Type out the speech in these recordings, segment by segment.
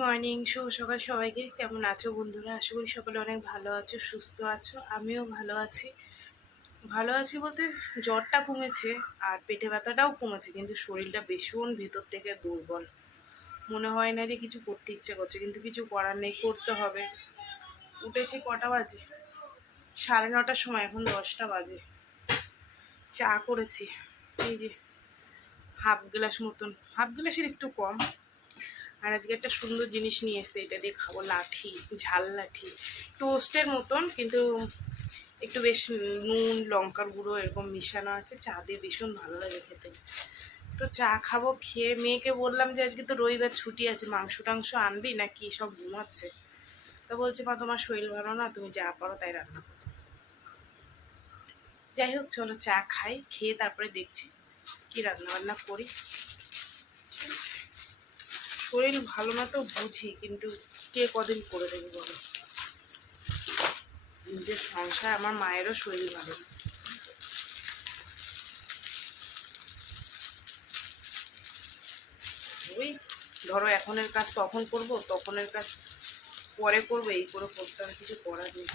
Morning, শুভ সকাল সবাইকে। কেমন আছো বন্ধুরা? আশা করি সকলে অনেক ভালো আছো, সুস্থ আছো। আমিও ভালো আছি বলতে জ্বরটা কমেছে আর পেটে ব্যথাটাও কমেছে, কিন্তু শরীরটা ভীষণ ভেতর থেকে দুর্বল। মনে হয় না যে কিছু করতে ইচ্ছে করছে, কিন্তু কিছু করার নেই, করতে হবে। উঠেছি কটা বাজে? 9:30টার সময়, এখন 10টা বাজে। চা করেছি, এই যে হাফ গ্লাসের একটু কম। আর আজকে একটা সুন্দর জিনিস নিয়ে এসছে, এটা দিয়ে খাবো, লাঠি, ঝাল লাঠি, টোস্টের মতন, কিন্তু একটু বেশ নুন লঙ্কার গুঁড়ো এরকম মিশানো আছে। চা দিয়ে ভীষণ ভালো লাগে খেতে। তো চা খাবো, খেয়ে মেয়েকে বললাম যে আজকে তো রবিবার ছুটি আছে, মাংস টাংস আনবি নাকি, সব ঘুমাচ্ছে। তো বলছে, মা তোমার শরীর ভালো না, তুমি যা পারো তাই রান্না করো। যাই হোক, চলো চা খাই, খেয়ে তারপরে দেখছি কি রান্না বান্না করি। শরীর ভালো না তো বুঝি, কিন্তু কে কদিন করে দেবে বলো। নিজের সংসার, আমার মায়েরও শরীর ভালো। ওই ধরো, এখনের কাজ তখন করব, তখনের কাজ পরে করবো, এই করে করতে হবে, কিছু করার নেই।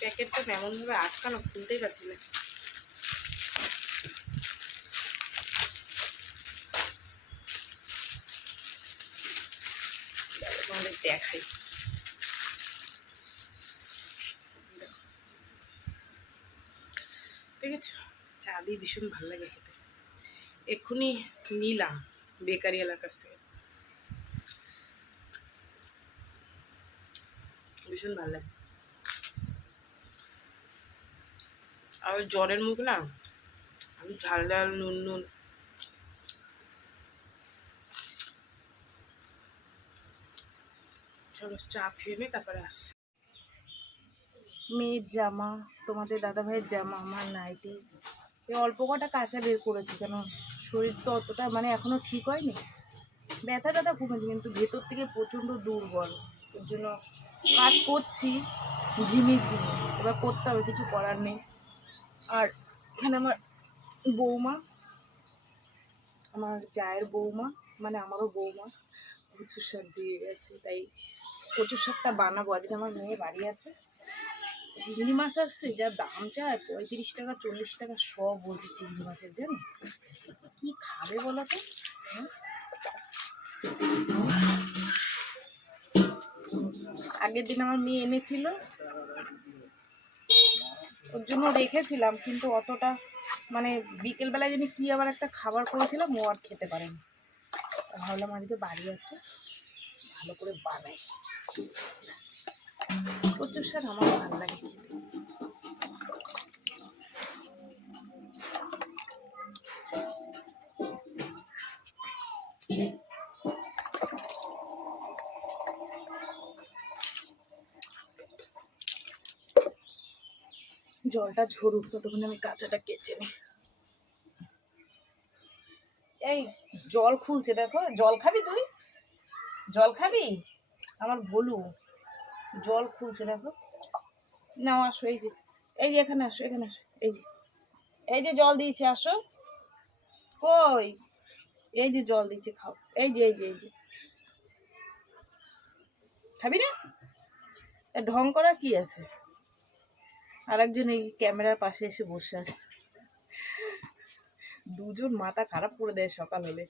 প্যাকেটটা এমনভাবে আটকানো, খুলতেই পারছি না। তোমাদের দেখাই। ঠিক আছে, চা দিয়ে ভীষণ ভালো লাগে খেতে। এক্ষুনি নিলাম বেকারিওয়ালার কাছ থেকে, ভীষণ ভালো লাগে। আর জ্বরের মুখ না, আমি ঝাল ঝাল নুন নুন। চলো চা খেয়ে নে, তারপরে আসছি। মেয়ের জামা, তোমাদের দাদাভাইয়ের জামা, আমার নাইটি, এই অল্প কটা কাঁচা বের করেছি, কেন শরীর তো অতটা মানে এখনও ঠিক হয়নি। ব্যথা ট্যাথা কমেছে, কিন্তু ভেতর থেকে প্রচণ্ড দুর্বল। ওর জন্য কাজ করছি ঝিমিঝিমি, এবার করতে হবে, কিছু করার নেই। আর এখানে আমার বৌমা, আমার জায়ের বৌমা, মানে আমারও বৌমা, কচুর শাক দিয়ে গেছে, তাই কচুর শাকটা বানাবো। আজকে আমার মেয়ে বাড়ি আছে, চিংড়ি মাছ আসছে, যা দাম চায় 35 টাকা 40 টাকা সব বলছে চিংড়ি মাছের, জানো কি খাবে বলো তো? আগের দিন আমার মেয়ে এনেছিল, ওর জন্য রেখেছিলাম, কিন্তু অতটা মানে বিকেলবেলায় জানি কি আবার একটা খাবার করেছিলাম, ও আর খেতে পারেনি। ভাবলাম আজকে বাড়ি আছে, ভালো করে বানাই। কচুর শাক আমার ভালো লাগে খেতে। জলটা ঝরুক, ততক্ষণ আমি কাঁচাটা কেচে নিই। এই জল খুলছে, দেখো। জল খাবি তুই? জল খাবি? আমার বলু জল খুলছে, দেখো। নাও আসো, এই যে এখানে আসো, এখানে আসো, এই যে জল দিয়েছে, আসো। কই? এই যে জল দিয়েছে, খাও। এই যে খাবি না? ঢং করার কি আছে? আর একজন এই ক্যামেরার পাশে এসে বসে আছে, দুজন মাথা খারাপ করে দেয় সকাল হলে।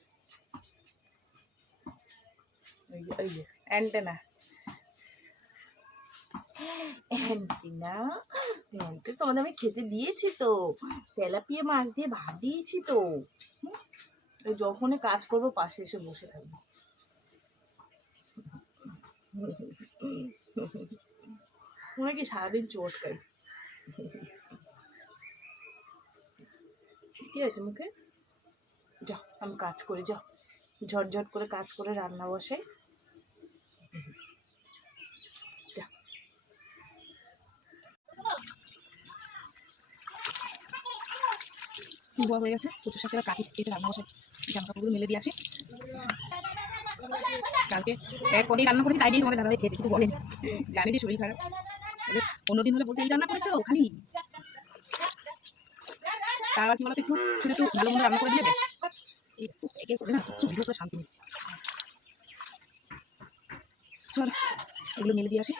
ওই যে অ্যান্টেনা, তোমাদের আমি খেতে দিয়েছি তো, তেলাপিয়া মাছ দিয়ে ভাত দিয়েছি তো। যখনই কাজ করবো পাশে এসে বসে থাকবো। তোমরা কি সারাদিন চটকাই? কি আছে মুখে? যাও, আমি কাজ করি, যাও ঝটঝট করে কাজ করে রান্না বসে। বড় হয়ে গেছে, কচুর শাকের কাটি কেটে রান্না বসে, জামা কাপড়গুলো মেলে দিয়ে আসি। কালকে কদিন রান্না করেছি, তাই দিয়ে তোমাদের দাদাভাই খেতে কিছু বলেনি, জানি যে শরীর খারাপ। অন্যদিন হলে বলতে এই রান্না করেছো খালি, তার কি বলতো, একটু শুধু একটু ভালো মন্দ রান্না করে দিলে বেশ। শান্তি নেই। চল এগুলো মেলে দিয়ে আসি।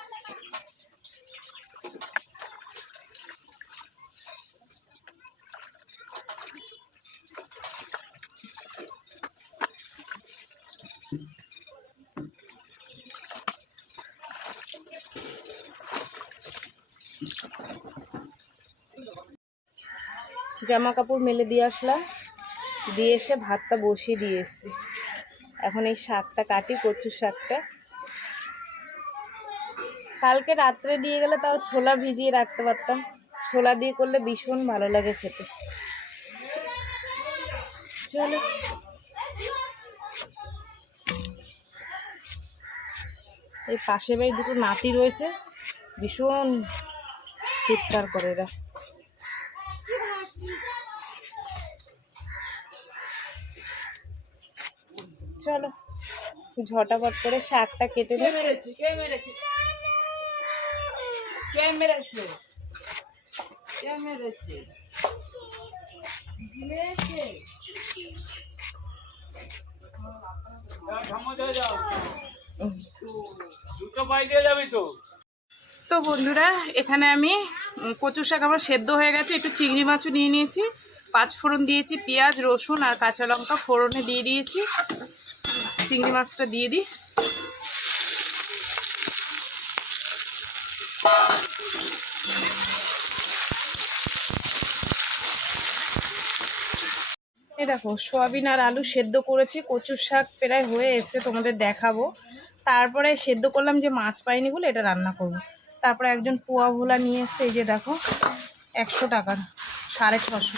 জামা কাপড় মেলে দিয়ে আসলাম, দিয়ে এসে ভাতটা বসিয়ে দিয়ে এসছি। এখন এই শাকটা কাটি, কচুর শাকটা। কালকে রাত্রে দিয়ে গেলে তাও ছোলা ভিজিয়ে রাখতে পারতাম, ছোলা দিয়ে করলে ভীষণ ভালো লাগে খেতে। চলো এই পাশে বাড়ি দুটো নাতি রয়েছে, ভীষণ চিৎকার করে এরা। চলো ঝটাপট করে শাকটা কেটে নিই। তো বন্ধুরা এখানে আমি কচু শাক আমার সেদ্ধ হয়ে গেছে, একটু চিংড়ি মাছও নিয়ে নিয়েছি, 5 ফোড়ন দিয়েছি, পেঁয়াজ রসুন আর কাঁচা লঙ্কা ফোড়নে দিয়ে দিয়েছি। চিংড়ি মাছটা দিয়ে দিই। এই দেখো সোয়াবিন আর আলু সেদ্ধ করেছি, কচুর শাক প্রায় হয়ে এসে তোমাদের দেখাবো। তারপরে সেদ্ধ করলাম যে মাছ পাইনি বলে এটা রান্না করব। তারপরে একজন পোয়া ভোলা নিয়ে এসছে, এই যে দেখো 100 টাকার 650।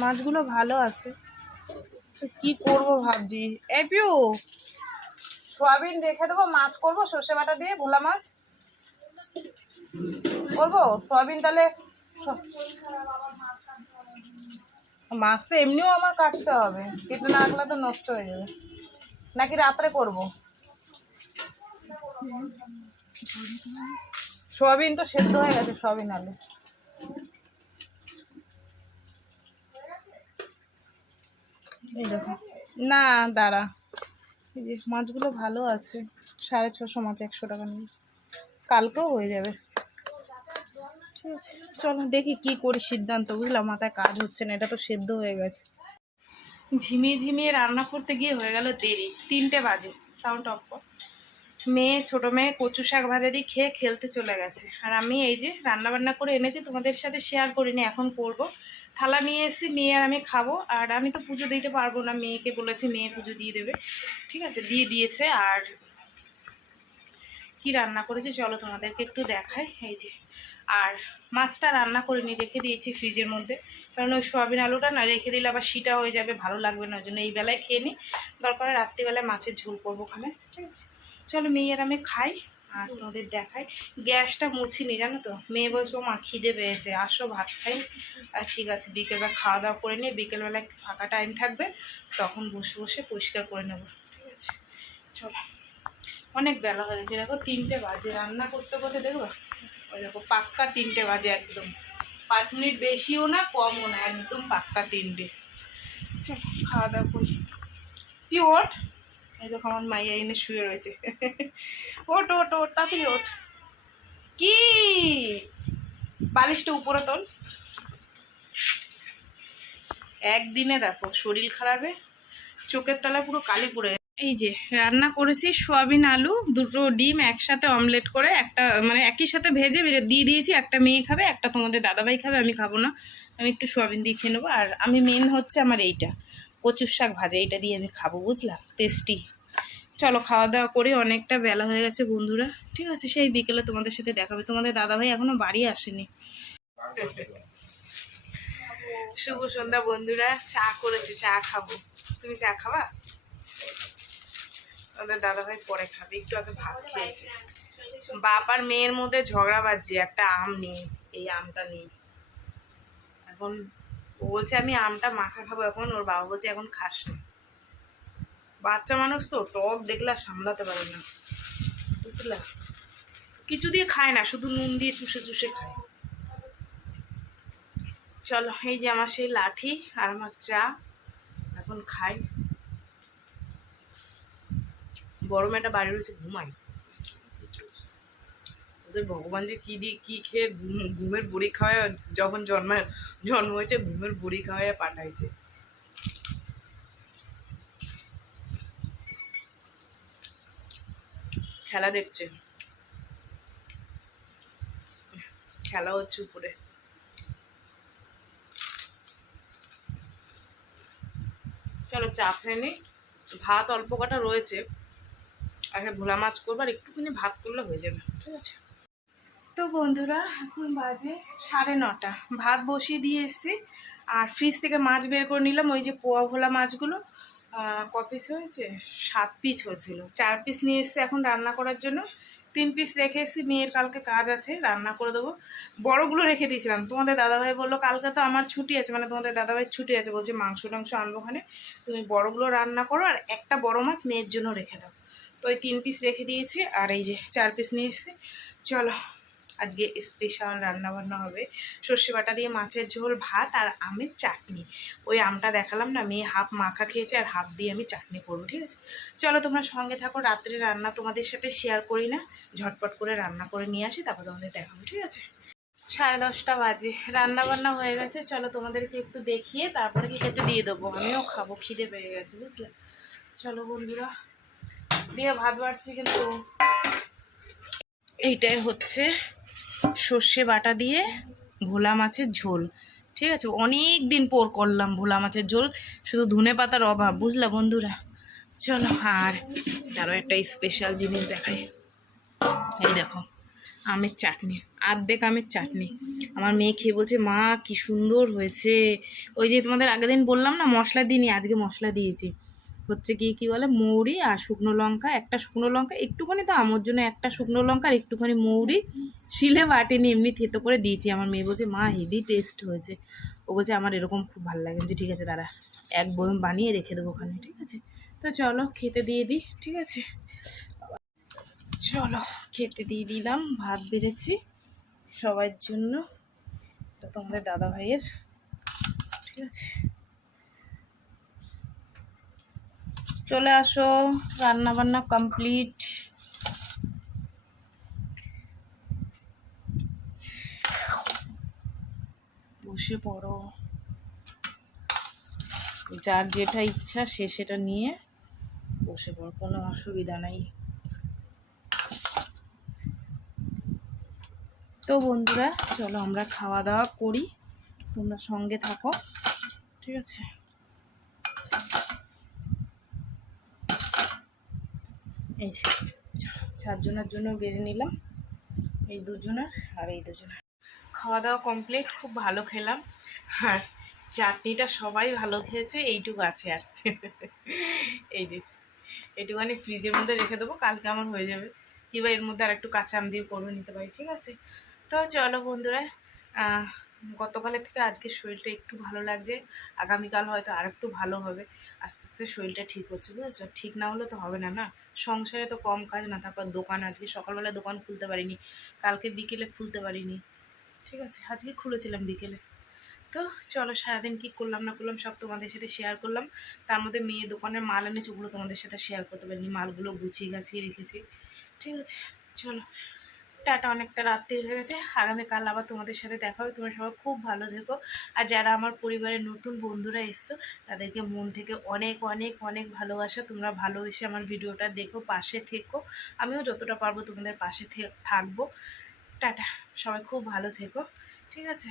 মাছগুলো ভালো আছে, তো কী করবো ভাবছি। এই পিউ, সোয়াবিন রেখে দেবো, মাছ করবো সর্ষে বাটা দিয়ে, ভোলা মাছ করবো। সোয়াবিন তাহলে মাছ তো এমনিও আমার কাটতে হবে, কেটে না রাখলে তো নষ্ট হয়ে যাবে। নাকি রাত্রে করব? সোয়াবিন তো সেদ্ধ হয়ে গেছে, সোয়াবিন আলু। এই দেখো, না দাঁড়া, এই যে মাছগুলো ভালো আছে, 650 মাছ 100 টাকা নিয়ে, কালকেও হয়ে যাবে। ঠিক আছে চলো দেখি কি করি সিদ্ধান্ত, বুঝলাম মাথায় কাজ হচ্ছে না, এটা তো সেদ্ধ হয়ে গেছে। ঝিমিয়ে ঝিমিয়ে রান্না করতে গিয়ে হয়ে গেল দেরি, 3টে বাজে। সাউন্ড অফ কর। মেয়ে, ছোটো মেয়ে কচু শাক ভাজা দিয়ে খেয়ে খেলতে চলে গেছে, আর আমি এই যে রান্না বান্না করে এনেছি, তোমাদের সাথে শেয়ার করিনি, এখন করব। থালা নিয়ে এসেছি, মেয়ে আর আমি খাবো। আর আমি তো পুজো দিতে পারবো না, মেয়েকে বলেছি, মেয়ে পুজো দিয়ে দেবে। ঠিক আছে, দিয়ে দিয়েছে। আর কি রান্না করেছি চলো তোমাদেরকে একটু দেখাই। এই যে, আর মাছটা রান্না করিনি, রেখে দিয়েছি ফ্রিজের মধ্যে, কারণ ওই সোয়াবিন আলুটা না রেখে দিলে আবার শিটা হয়ে যাবে, ভালো লাগবে না, ওই জন্য এই বেলায় খেয়ে নিই, দরকার রাত্রিবেলায় মাছের ঝোল করবো ওখানে। ঠিক আছে চলো মেয়ের আমি খাই আর তোমাদের দেখাই। গ্যাসটা মুছিনি জানো তো, মেয়ে বলছো মা খিদে পেয়েছে, আসো ভাত খাই। আর ঠিক আছে, বিকেলবেলা খাওয়া দাওয়া করে নিয়ে বিকেলবেলা একটু ফাঁকা টাইম থাকবে, তখন বসে বসে পরিষ্কার করে নেবো। ঠিক আছে চলো, অনেক বেলা হয়ে গেছে, দেখো 3টে বাজে, রান্না করতে করতে দেখো ওই দেখো পাক্কা 3টে বাজে, একদম 5 মিনিট বেশিও না কমও না, একদম পাক্কা 3টে। চলো খাওয়া দাওয়া করি। কি ওঠ, এই দেখো আমার মাইয়া এনে শুয়ে রয়েছে। ওট ওট ওট তাড়াতাড়ি ওঠ। কি বালিশটা উপরে তোল। একদিনে দেখো শরীর খারাপে চোখের তলায় পুরো কালি পড়ে। এই যে রান্না করেছি সোয়াবিন আলু, 2টো ডিম একসাথে অমলেট করে, একটা মানে একই সাথে ভেজে দিয়ে দিয়েছি, একটা মেয়ে খাবে, একটা তোমাদের দাদাভাই খাবে, আমি খাবো না, আমি একটু সোয়াবিন দিয়ে খেয়ে নেবো। আর আমি মেন হচ্ছে আমার এইটা কচুর শাক ভাজা, এইটা দিয়ে আমি খাবো, বুঝলাম, টেস্টি। চলো খাওয়া দাওয়া করে, অনেকটা বেলা হয়ে গেছে বন্ধুরা। ঠিক আছে, সেই বিকেলে তোমাদের সাথে দেখাবে। তোমাদের দাদাভাই এখনো বাড়ি আসেনি। শুভ সন্ধ্যা বন্ধুরা, চা করেছি, চা খাবো। তুমি চা খাবা? ওদের দাদাভাই পরে খাবে, একটু আগে ভাত খেয়েছে। বাপ আর মেয়ের মধ্যে ঝগড়া বাজছে একটা আম নিয়ে, এই আমটা নিয়ে। এখন ও বলছে আমি আমটা মাখা খাবো, এখন ওর বাবা বলছে এখন খাস না। বাচ্চা মানুষ তো টক দেখলে সামলাতে পারে না, বুঝলা, কিছু দিয়ে খায় না, শুধু নুন দিয়ে চুষে চুষে খায়। চলো এই যে আমার সেই লাঠি আর আমার চা, এখন এখন খাই। বড় মেয়েটা বাড়ি রয়েছে, ঘুমাই। ওদের ভগবান যে কি খেয়ে ঘুমের বুড়ি খাওয়ায়, যখন জন্ম হয়েছে ঘুমের বুড়ি খাওয়ায় পাঠাইছে। খেলা দেখছে, খেলা হচ্ছে উপরে। চলো চা খেয়ে নিই। ভাত অল্প কটা রয়েছে, আগে ভোলা মাছ করবো আর একটুখানি ভাত করলে হয়ে যাবে, ঠিক আছে। তো বন্ধুরা এখন বাজে 9:30, ভাত বসিয়ে দিয়ে এসেছি আর ফ্রিজ থেকে মাছ বের করে নিলাম। ওই যে পোয়া ভোলা মাছগুলো ক পিস হয়েছে, 7 পিস হয়েছিল, 4 পিস নিয়ে এসেছি এখন রান্না করার জন্য। 3 পিস রেখে এসেছি, মেয়ের কালকে কাজ আছে, রান্না করে দেবো। বড়গুলো রেখে দিয়েছিলাম, তোমাদের দাদাভাই বললো কালকে তো আমার ছুটি আছে, মানে তোমাদের দাদাভাইয়ের ছুটি আছে, বলছে মাংস টাংস আনবো ওখানে, তুমি বড়গুলো রান্না করো আর একটা বড় মাছ মেয়ের জন্য রেখে দাও। তো ওই 3 পিস রেখে দিয়েছি আর এই যে 4 পিস নিয়ে এসেছি। চলো আজকে স্পেশাল রান্নাবান্না হবে, সর্ষে বাটা দিয়ে মাছের ঝোল, ভাত আর আমের চাটনি। ওই আমটা দেখালাম না, মেয়ে হাফ মাখা খেয়েছে আর হাফ দিয়ে আমি চাটনি করবো, ঠিক আছে। চলো তোমরা সঙ্গে থাকো, রাত্রে রান্না তোমাদের সাথে শেয়ার করি না, ঝটপট করে রান্না করে নিয়ে আসি, তারপর তোমাদের দেখাবো, ঠিক আছে। 10:30 বাজে, রান্না বান্না হয়ে গেছে। চলো তোমাদেরকে একটু দেখিয়ে তারপরে কি খেতে দিয়ে দেবো, আমিও খাবো, খিদে পেয়ে গেছে বুঝলে। চলো বন্ধুরা, দিয়ে ভাত বাড়ছি কিন্তু এইটাই হচ্ছে সর্ষে বাটা দিয়ে ভোলা মাছের ঝোল, ঠিক আছে। অনেক দিন পর করলাম ভোলা মাছের ঝোল, শুধু ধনে পাতার অভাব বুঝলা বন্ধুরা। চলো আর তারও একটা স্পেশাল জিনিস দেখাই, এই দেখো আমের চাটনি, আর্ধেক আমের চাটনি। আমার মেয়ে খেয়ে বলছে মা কি সুন্দর হয়েছে। ওই যে তোমাদের আগের দিন বললাম না মশলা দিইনি, আজকে মশলা দিয়েছি। হচ্ছে কি বলে, মৌরি আর শুকনো লঙ্কা, একটা শুকনো লঙ্কা একটুখানি, তো আমার জন্য একটা শুকনো লঙ্কা আর একটুখানি মৌরি শিলে বাটিনি, এমনি থেতো করে দিয়েছি। আমার মেয়ে বলছে মা হেভি টেস্ট হয়েছে। ও বলছে আমার এরকম খুব ভালো লাগে। যে ঠিক আছে দাঁড়া, এক বয়ম বানিয়ে রেখে দেবো ওখানে, ঠিক আছে। তো চলো খেতে দিয়ে দিই, ঠিক আছে। চলো খেতে দিয়ে দিলাম, ভাত বেড়েছি সবার জন্য, এটা তোমাদের দাদা ভাইয়ের, ঠিক আছে। চলে আসো, রান্না বান্না কমপ্লিট। বসে পড়ো, যার যেটা ইচ্ছা সে সেটা নিয়ে বসে পড়ো, কোনো অসুবিধা নাই। তো বন্ধুরা চলো আমরা খাওয়া দাওয়া করি, তোমরা সঙ্গে থাকো, ঠিক আছে। এই যে চলো 4 জনের জন্য বেড়ে নিলাম, এই 2 জনের আর এই 2 জনের। খাওয়া দাওয়া কমপ্লিট, খুব ভালো খেলাম আর চাটনিটা সবাই ভালো খেয়েছে, এইটুকু আছে আর এই যে এইটুখানি ফ্রিজের মধ্যে রেখে দেবো, কালকে আমার হয়ে যাবে। কিংবা এর মধ্যে আর একটু কাঁচা আম দিয়ে করে নিতে পারি, ঠিক আছে। তো চলো বন্ধুরা, গতকালের থেকে আজকে শরীরটা একটু ভালো লাগছে, আগামীকাল হয়তো আর একটু ভালো হবে। আস্তে আস্তে শরীরটা ঠিক হচ্ছে বুঝেছো, ঠিক না হলে তো হবে না না, সংসারে তো কম কাজ না। তারপর দোকান, আজকে সকালবেলা দোকান খুলতে পারিনি, কালকে বিকেলে খুলতে পারিনি, ঠিক আছে। আজকে খুলেছিলাম বিকেলে। তো চলো সারাদিন কী করলাম না করলাম সব তোমাদের সাথে শেয়ার করলাম। তার মধ্যে মেয়ে দোকানের মাল এনেছে, ওগুলো তোমাদের সাথে শেয়ার করতে পারিনি, মালগুলো গুছিয়ে গাছিয়ে রেখেছি, ঠিক আছে। চলো টাটা, অনেকটা রাত্রি হয়ে গেছে, আগামীকাল আবার তোমাদের সাথে দেখা হবে। তোমরা সবাই খুব ভালো থেকো, আর যারা আমার পরিবারের নতুন বন্ধুরা এসছো তাদেরকে মন থেকে অনেক অনেক অনেক ভালোবাসা। তোমরা ভালোবেসে আমার ভিডিওটা দেখো, পাশে থেকো, আমিও যতটা পারবো তোমাদের পাশে থাকবো। টাটা, সবাই খুব ভালো থেকো, ঠিক আছে।